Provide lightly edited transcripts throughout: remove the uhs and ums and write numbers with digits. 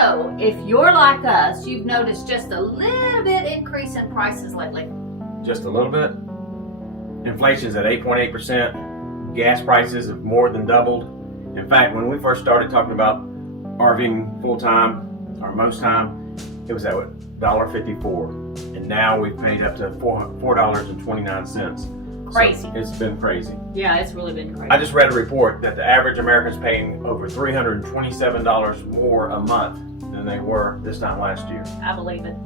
So, if you're like us, you've noticed just a little bit increase in prices lately. Just a little bit. Inflation's at 8.8%. Gas prices have more than doubled. In fact, when we first started talking about RVing full time or most time, it was at $1.54, and now we've paid up to $4.29. Crazy. So it's been crazy. Yeah, it's really been crazy. I just read a report that the average American's paying over $327 more a month than they were this time last year. I believe it.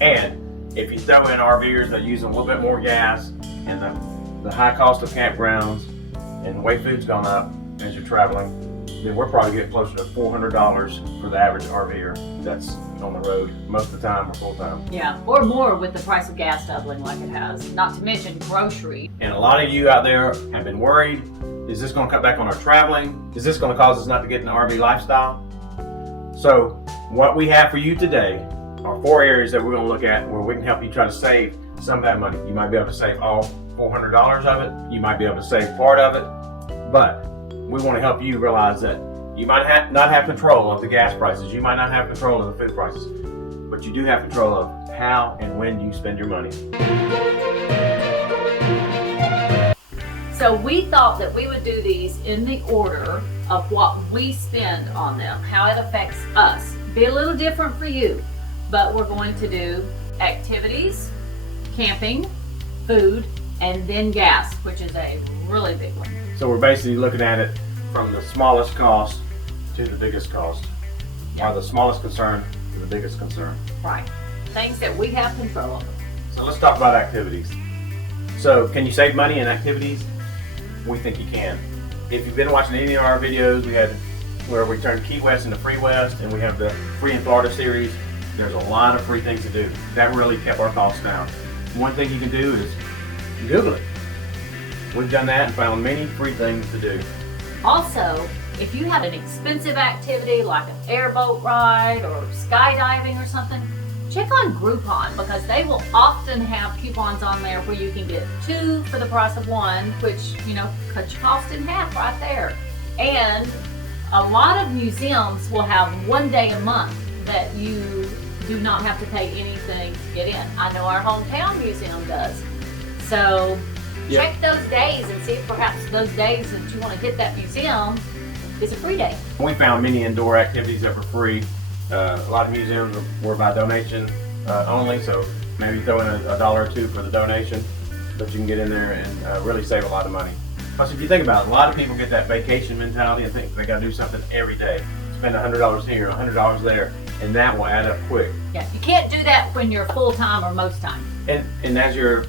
And if you throw in RVers that use a little bit more gas and the high cost of campgrounds and the way food's gone up as you're traveling, then we're probably getting closer to $400 for the average RVer that's on the road most of the time or full time. Yeah, or more with the price of gas doubling like it has, not to mention grocery. And a lot of you out there have been worried, is this going to cut back on our traveling? Is this going to cause us not to get an RV lifestyle? So what we have for you today are 4 areas that we're going to look at where we can help you try to save some of that money. You might be able to save all $400 of it. You might be able to save part of it. But we want to help you realize that you might not have control of the gas prices. You might not have control of the food prices. But you do have control of how and when you spend your money. So we thought that we would do these in the order of what we spend on them, how it affects us. Be a little different for you, but we're going to do activities, camping, food, and then gas, which is a really big one. So we're basically looking at it from the smallest cost to the biggest cost. Yeah. Or the smallest concern to the biggest concern. Right. Things that we have control of. So let's talk about activities. So can you save money in activities? We think you can. If you've been watching any of our videos, we had where we turned Key West into Free West, and we have the Free in Florida series. There's a lot of free things to do. That really kept our costs down. One thing you can do is Google it. We've done that and found many free things to do. Also, if you have an expensive activity like an airboat ride or skydiving or something, check on Groupon, because they will often have coupons on there where you can get 2 for the price of 1, which, cuts your cost in half right there. And a lot of museums will have 1 day a month that you do not have to pay anything to get in. I know our hometown museum does. So check those days and see if perhaps those days that you want to hit that museum is a free day. We found many indoor activities that were free. A lot of museums were by donation only, so maybe throw in $1 or $2 for the donation, but you can get in there and really save a lot of money. Plus, if you think about it, a lot of people get that vacation mentality and think they got to do something every day. Spend $100 here, $100 there, and that will add up quick. Yeah, you can't do that when you're full-time or most time. And as you're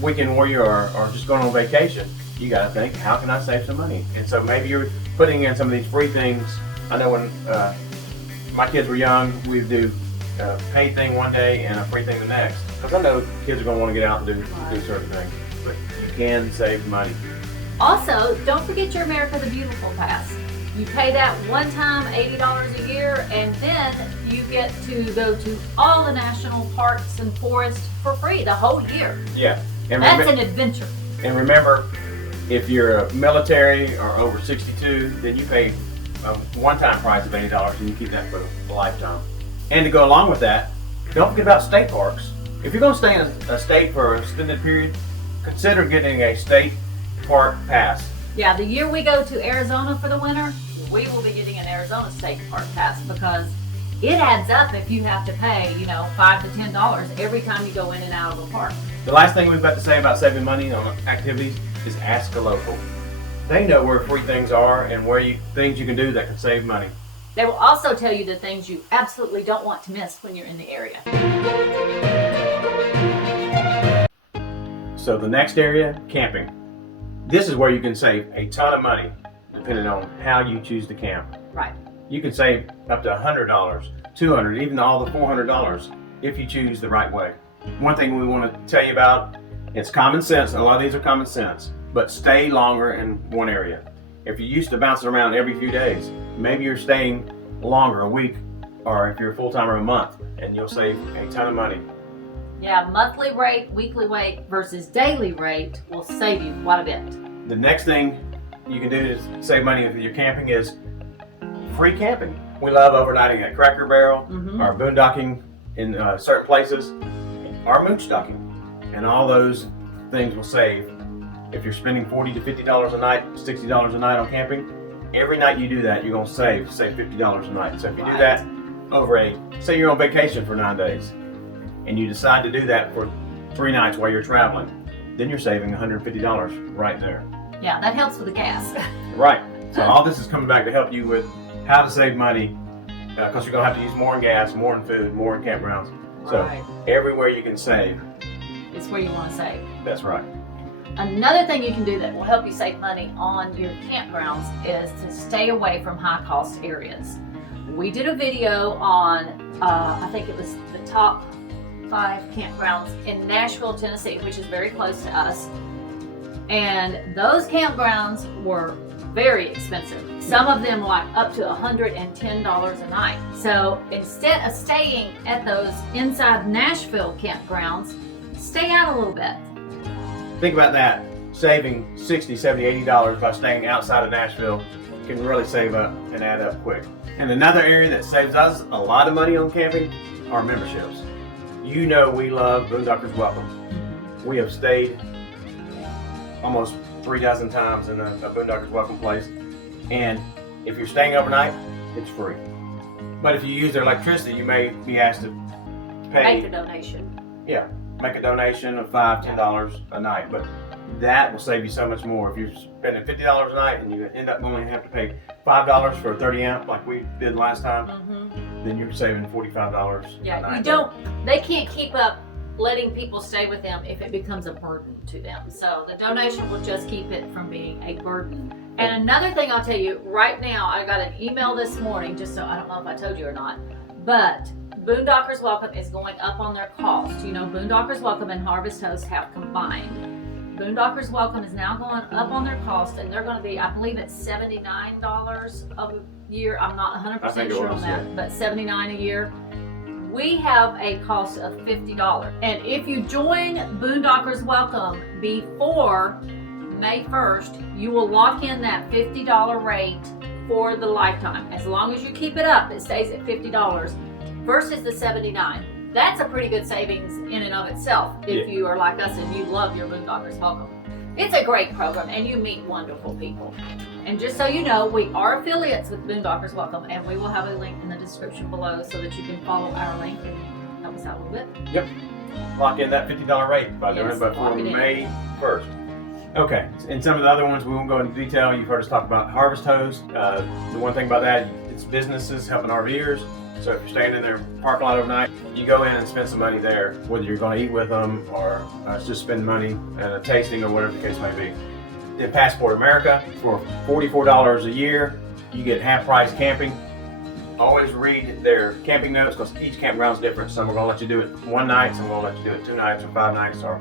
weekend warrior or just going on vacation, you got to think, how can I save some money? And so maybe you're putting in some of these free things. I know when my kids were young, we'd do a paid thing one day and a free thing the next. Because I know kids are going to want to get out and do certain things. But you can save money. Also, don't forget your America the Beautiful Pass. You pay that one time, $80 a year, and then you get to go to all the national parks and forests for free the whole year. Yeah. And that's an adventure. And remember, if you're a military or over 62, then you pay a one-time price of $80 and you keep that for a lifetime. And to go along with that, don't forget about state parks. If you're going to stay in a state for an extended period, consider getting a state park pass. Yeah, the year we go to Arizona for the winter, we will be getting an Arizona state park pass, because it adds up if you have to pay, $5 to $10 every time you go in and out of a park. The last thing we've got to say about saving money on activities is ask a local. They know where free things are and things you can do that can save money. They will also tell you the things you absolutely don't want to miss when you're in the area. So the next area, camping. This is where you can save a ton of money depending on how you choose to camp. Right. You can save up to $100, $200, even all the $400 if you choose the right way. One thing we want to tell you about, it's common sense. A lot of these are common sense, but stay longer in one area. If you're used to bouncing around every few days, maybe you're staying longer, a week, or if you're a full-timer, a month, and you'll save a ton of money. Yeah, monthly rate, weekly rate versus daily rate will save you quite a bit. The next thing you can do to save money if you're camping is free camping. We love overnighting at Cracker Barrel, Mhm. or boondocking in certain places, or moonstocking, and all those things will save. If you're spending $40 to $50 a night, $60 a night on camping, every night you do that, you're gonna save $50 a night. So if you do that over say you're on vacation for 9 days, and you decide to do that for 3 nights while you're traveling, then you're saving $150 right there. Yeah, that helps with the gas. Right. So all this is coming back to help you with how to save money, because you're gonna have to use more in gas, more in food, more in campgrounds. So Right. everywhere you can save, It's where you want to save. that's right. Another thing you can do that will help you save money on your campgrounds is to stay away from high cost areas. We did a video on, I think it was the top 5 campgrounds in Nashville, Tennessee, which is very close to us. And those campgrounds were very expensive. Some of them like up to $110 a night. So instead of staying at those inside Nashville campgrounds, stay out a little bit. Think about that. Saving $60, $70, $80 by staying outside of Nashville can really save up and add up quick. And another area that saves us a lot of money on camping are memberships. You know we love Boondockers Welcome. We have stayed almost 3 dozen times in a Boondockers Welcome place. And if you're staying overnight, it's free. But if you use their electricity, you may be asked to pay. Make a donation. Yeah, make a donation of $5, $10 a night. But that will save you so much more. If you're spending $50 a night and you end up only have to pay $5 for a 30 amp like we did last time, then you're saving $45 a Yeah, night. they can't keep up letting people stay with them if it becomes a burden to them. So the donation will just keep it from being a burden. And another thing I'll tell you, right now, I got an email this morning, just so I don't know if I told you or not, but Boondockers Welcome is going up on their cost. You know, Boondockers Welcome and Harvest Host have combined. Boondockers Welcome is now going up on their cost, and they're going to be, I believe it's $79 a year. I'm not 100% sure on that, but $79 a year. We have a cost of $50. And if you join Boondockers Welcome before May 1st, you will lock in that $50 rate for the lifetime. As long as you keep it up, it stays at $50 versus the $79. That's a pretty good savings in and of itself if you are like us and you love your Boondockers Welcome. It's a great program and you meet wonderful people. And just so you know, we are affiliates with Boondockers Welcome, and we will have a link in the description below so that you can follow our link and help us out a little bit. Yep. Lock in that $50 rate by doing it before May 1st. Okay, and some of the other ones we won't go into detail. You've heard us talk about Harvest Host. The one thing about that, it's businesses helping RVers. So if you're staying in their parking lot overnight, you go in and spend some money there, whether you're going to eat with them or just spend money at a tasting or whatever the case may be. Then Passport America, for $44 a year, you get half price camping. Always read their camping notes because each campground is different. Some are going to let you do it 1 night, some are going to let you do it 2 nights or 5 nights or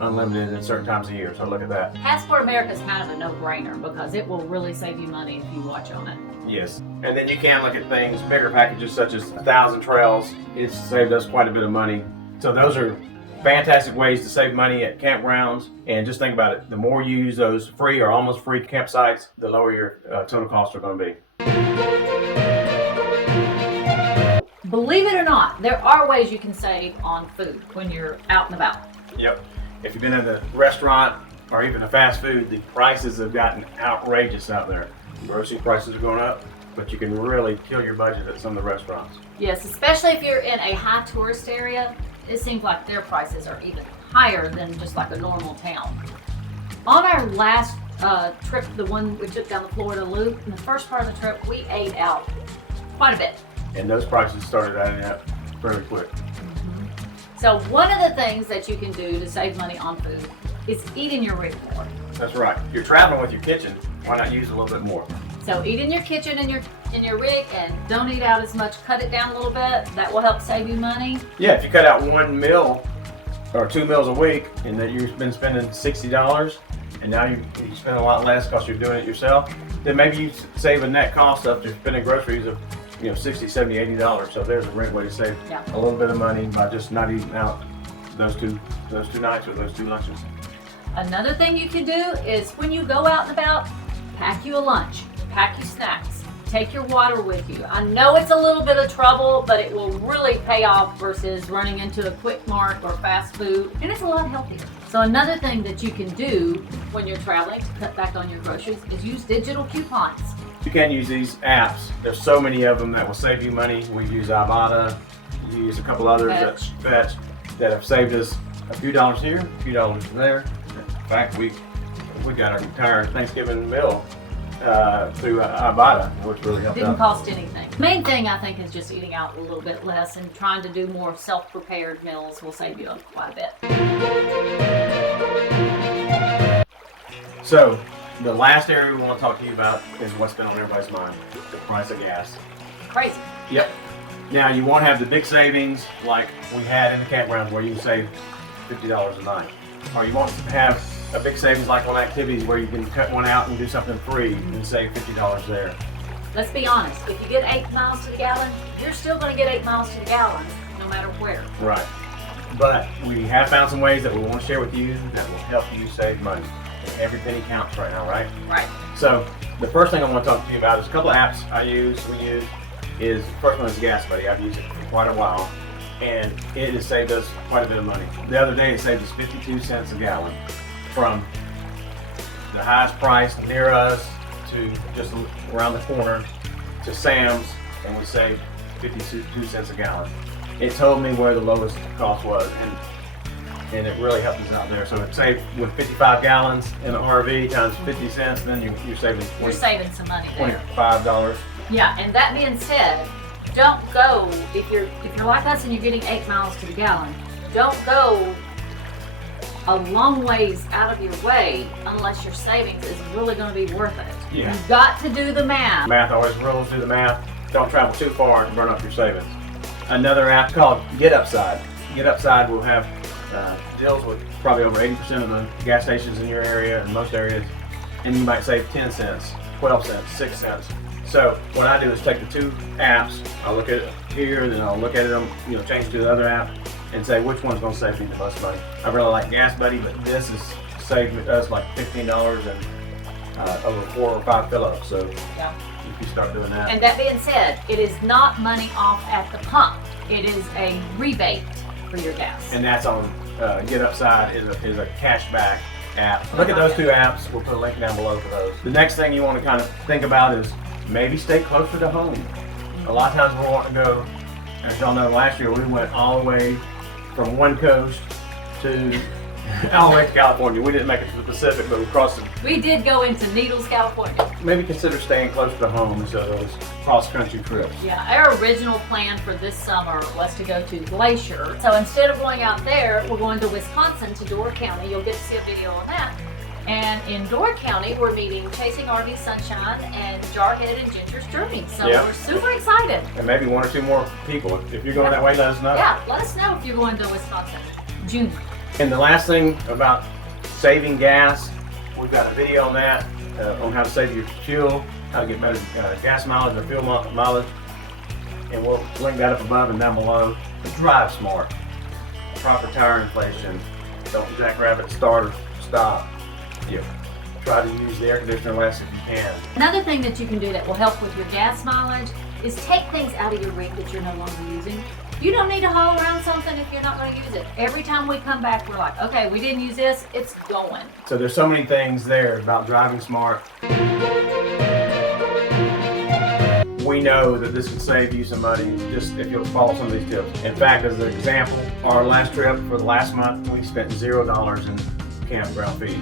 unlimited at certain times of year. So look at that. Passport America is kind of a no-brainer because it will really save you money if you watch on it. Yes. And then you can look at things, bigger packages such as 1,000 Trails. It's saved us quite a bit of money. So those are fantastic ways to save money at campgrounds. And just think about it. The more you use those free or almost free campsites, the lower your total costs are going to be. Believe it or not, there are ways you can save on food when you're out and about. Yep. If you've been in the restaurant or even the fast food, the prices have gotten outrageous out there. Grocery prices are going up, but you can really kill your budget at some of the restaurants. Yes, especially if you're in a high tourist area. It seems like their prices are even higher than just like a normal town. On our last trip, the one we took down the Florida Loop, in the first part of the trip, we ate out quite a bit. And those prices started adding up fairly quick. So one of the things that you can do to save money on food is eat in your rig more. That's right. If you're traveling with your kitchen, why not use a little bit more? So eat in your kitchen and in your rig, and don't eat out as much. Cut it down a little bit. That will help save you money. Yeah, if you cut out 1 meal or 2 meals a week, and then you've been spending $60, and now you spend a lot less because you're doing it yourself, then maybe you save a net cost after spending groceries of $60, $70, $80. So there's a great way to save a little bit of money by just not eating out those two nights or those 2 lunches. Another thing you can do is when you go out and about, pack you a lunch, pack you snacks. take your water with you. I know it's a little bit of trouble, but it will really pay off versus running into a Quick Mart or fast food, and it's a lot healthier. So another thing that you can do when you're traveling to cut back on your groceries is use digital coupons. You can use these apps. There's so many of them that will save you money. We use Ibotta, we use a couple others that have saved us a few dollars here, a few dollars there. In fact, we got our entire Thanksgiving meal through Ibotta, which really helped Didn't out. cost anything. Main thing I think is just eating out a little bit less and trying to do more self-prepared meals will save you quite a bit. So, the last area we want to talk to you about is what's been on everybody's mind, the price of gas. Crazy. Yep. Now, you won't have the big savings like we had in the campground where you can save $50 a night. Or you won't have a big savings like on activities where you can cut one out and do something free and save $50 there. Let's be honest, if you get 8 miles to the gallon, you're still going to get 8 miles to the gallon no matter where. Right. But we have found some ways that we want to share with you that will help you save money. And every penny counts right now, right? Right. So the first thing I want to talk to you about is a couple of apps we use. The first one is Gas Buddy. I've used it for quite a while, and it has saved us quite a bit of money. The other day it saved us 52 cents a gallon from the highest price near us to just around the corner to Sam's, and we saved 52 cents a gallon. It told me where the lowest cost was, and it really helped us out there. So it saved with 55 gallons in an RV times 50 cents, then you're saving You're saving some money there. $25. Yeah, and that being said, don't go, if you're like us and you're getting 8 miles to the gallon, don't go a long ways out of your way unless your savings is really going to be worth it. Yeah. You've got to do the math. Math always rules. Do the math. Don't travel too far to burn up your savings. Another app called Get Upside. Get Upside will have deals with probably over 80% of the gas stations in your area, in most areas, and you might save 10 cents, 12 cents, 6 cents. So what I do is take the two apps, I'll look at it here, then I'll look at them, change to the other app, and say which one's going to save me the most money. I really like Gas Buddy, but this has saved us like $15 and over 4 or 5 fill-ups. So Yeah. you can start doing that. And that being said, it is not money off at the pump. It is a rebate for your gas. And that's on Get Upside is a cashback app. Look at those two apps. We'll put a link down below for those. The next thing you want to kind of think about is maybe stay closer to home. A lot of times we want to go, as y'all know, last year we went all the way from one coast to all the way to California. We didn't make it to the Pacific, but we crossed it. We did go into Needles, California. Maybe consider staying closer to home instead of those cross-country trips. Yeah, our original plan for this summer was to go to Glacier. So instead of going out there, we're going to Wisconsin to Door County. You'll get to see a video on that. And in Door County, we're meeting Chasing RV Sunshine and Jarhead and Ginger's Journey. So Yeah. we're super excited. And maybe 1 or 2 more people. If you're going that way, let us know. Yeah, let us know if you're going to Wisconsin. June. And the last thing about saving gas, we've got a video on that, on how to save your fuel, how to get better gas mileage or fuel mileage. And we'll link that up above and down below. Drive smart. Proper tire inflation. Don't jackrabbit start or stop. Try to use the air conditioner less if you can. Another thing that you can do that will help with your gas mileage is take things out of your rig that you're no longer using. You don't need to haul around something if you're not going to use it. Every time we come back, we're like, okay, we didn't use this, it's going. So there's so many things there about driving smart. We know that this can save you some money just if you'll follow some of these tips. In fact, as an example, our last trip for the last month, we spent $0 in campground fees.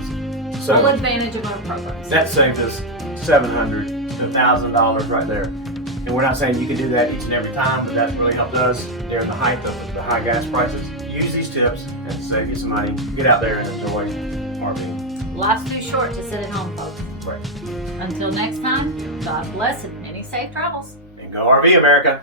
So Full advantage of our programs. that saved us $700 to $1,000 right there. And we're not saying you can do that each and every time, but that really helped us during the height of the high gas prices. Use these tips and save you some money. Get out there and enjoy RVing. Life's too short to sit at home, folks. Right. Until next time, God bless and many safe travels. And go RV, America.